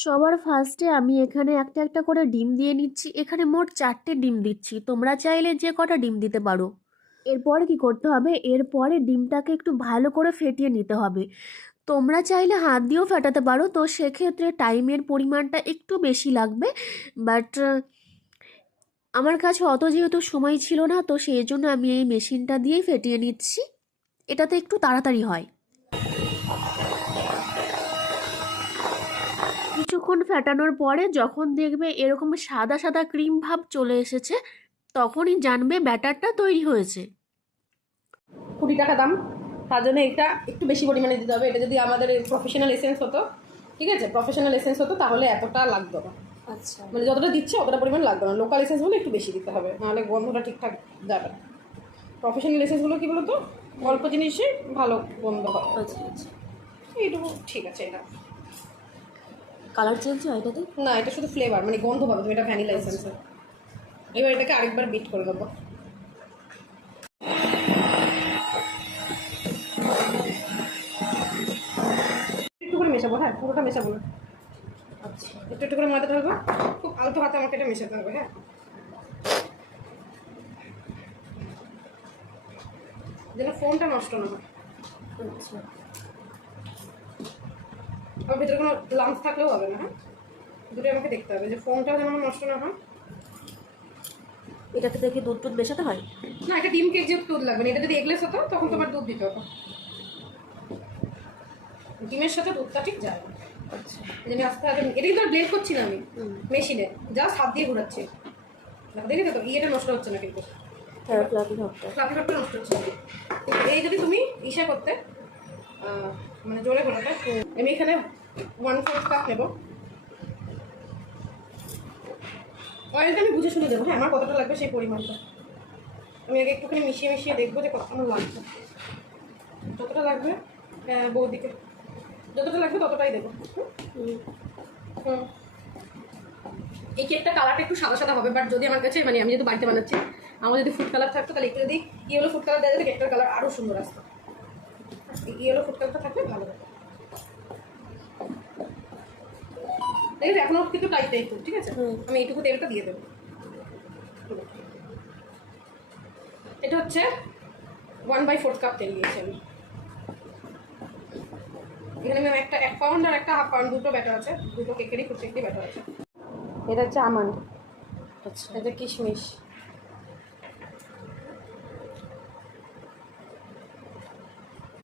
সবার ফার্স্টে আমি এখানে একটা একটা করে ডিম দিয়ে নিচ্ছি। এখানে মোট 4টে ডিম দিচ্ছি, তোমরা চাইলে যে কটা ডিম দিতে পারো। এরপরে কি করতে হবে, এরপরে ডিমটাকে একটু ভালো করে ফেটিয়ে নিতে হবে। তোমরা চাইলে হাত দিয়েও ফেটাতে পারো, তো সেক্ষেত্রে টাইমের পরিমাণটা একটু বেশি লাগবে। বাট আমার কাছে অত যেহেতু সময় ছিল না, তো সেই জন্য আমি এই মেশিনটা দিয়েই ফেটিয়ে নিচ্ছি। এটাতে একটু তাড়াতাড়ি হয়। কিছুক্ষণ ফেটানোর পরে যখন দেখবে এরকম সাদা সাদা ক্রিম ভাব চলে এসেছে, তখনই জানবে ব্যাটারটা তৈরি হয়েছে। 20 টাকা দাম, তার জন্য এটা একটু বেশি পরিমাণে দিতে হবে। এটা যদি আমাদের প্রফেশনাল এসেন্স হতো, ঠিক আছে, প্রফেশনাল এসেন্স হতো তাহলে এতটা লাগতো না। আচ্ছা, মানে যতটা দিচ্ছে অতটা পরিমাণ লাগতো না। লোকাল এসেন্স হলে একটু বেশি দিতে হবে, নাহলে গন্ধটা ঠিকঠাক যাবে না। প্রফেশনাল এসেন্সগুলো কী বলতো, অল্প জিনিসে ভালো গন্ধ হয়। আচ্ছা আচ্ছা। এইটুকু ঠিক আছে। এটা কালার চেঞ্জ হয় এটাতে? না, এটা শুধু ফ্লেভার, মানে গন্ধ পাবে তুমি, এটা ভ্যানিলা এসেন্সের। এবার এটাকে আরেকবার বিট করে দেবো। একটু করে মেশাবো, হ্যাঁ, পুরোটা মেশাবো না। আচ্ছা, একটু একটু করে ময়দা ঢালবো, খুব আলতো হাতে আমাকে এটা মেশাতে হবে, হ্যাঁ, যেন ফোনটা নষ্ট না হয়। আচ্ছা। আর ভিতরে কোনো লাম্পস থাকলেও হবে না, হ্যাঁ, দুটোই আমাকে দেখতে হবে যে ফোনটাও যেন আমার নষ্ট না হয়। এটাতে দেখি দুধ টুধ মেশাতে হয়? না, এটা ডিম কেক যেহেতু দুধ লাগবে না, এটা যদি এগলেস হতো তখন তোমার দুধ দিতে হতো। ডিমের সাথে দুধটা ঠিক যায় না। আচ্ছা। এই জন্য আস্তে আস্তে এটা কিন্তু ব্লেন্ড করছি না আমি মেশিনে, জাস্ট হাত দিয়ে ঘোরাচ্ছি। দেখি তো ইয়েটা নষ্ট হচ্ছে না, কিন্তু ফ্লাফি ভাবটা। ফ্লাফি ভাবটা নষ্ট হচ্ছে না। এই যদি তুমি ইসে করতে, মানে জোরে ঘোরাতে, আমি এখানে 1/4 কাপ নেব। অয়েলটা আমি বুঝে শুনে দেবো, হ্যাঁ, আমার কতটা লাগবে সেই পরিমাণটা আমি আগে একটুখানি মিশিয়ে মিশিয়ে দেখবো যে কত আমার লাগবে। যতটা লাগবে বৌদিকে যতটা লাগবে ততটাই দেবো। হুম, এই কেকটা কালারটা একটু সাদা সাদা হবে, বাট যদি আমার কাছে, মানে আমি যেহেতু বাড়িতে বানাচ্ছি, আমার যদি ফুড কালার থাকতো তাহলে একটু যদি ইয়েলো ফুড কালার দেওয়া যেত, কেকটার কালার আরও সুন্দর আসতো। ইয়েলো ফুড কালারটা থাকলে ভালো হবে। দেখেছি এখনো কিন্তু টাইট একটু, ঠিক আছে, আমি এইটুকু তেলটা দিয়ে দেবো। এটা হচ্ছে 1/4 কাপ তেল দিয়েছি আমি। এখানে আমি একটা 1 পাউন্ড আর একটা 1/2 পাউন্ড দুটো ব্যাটার আছে, দুটো কেকেরই ফুড কেকেরই ব্যাটার আছে। এটা হচ্ছে আমন্ড, আচ্ছা। এটা কিশমিশ,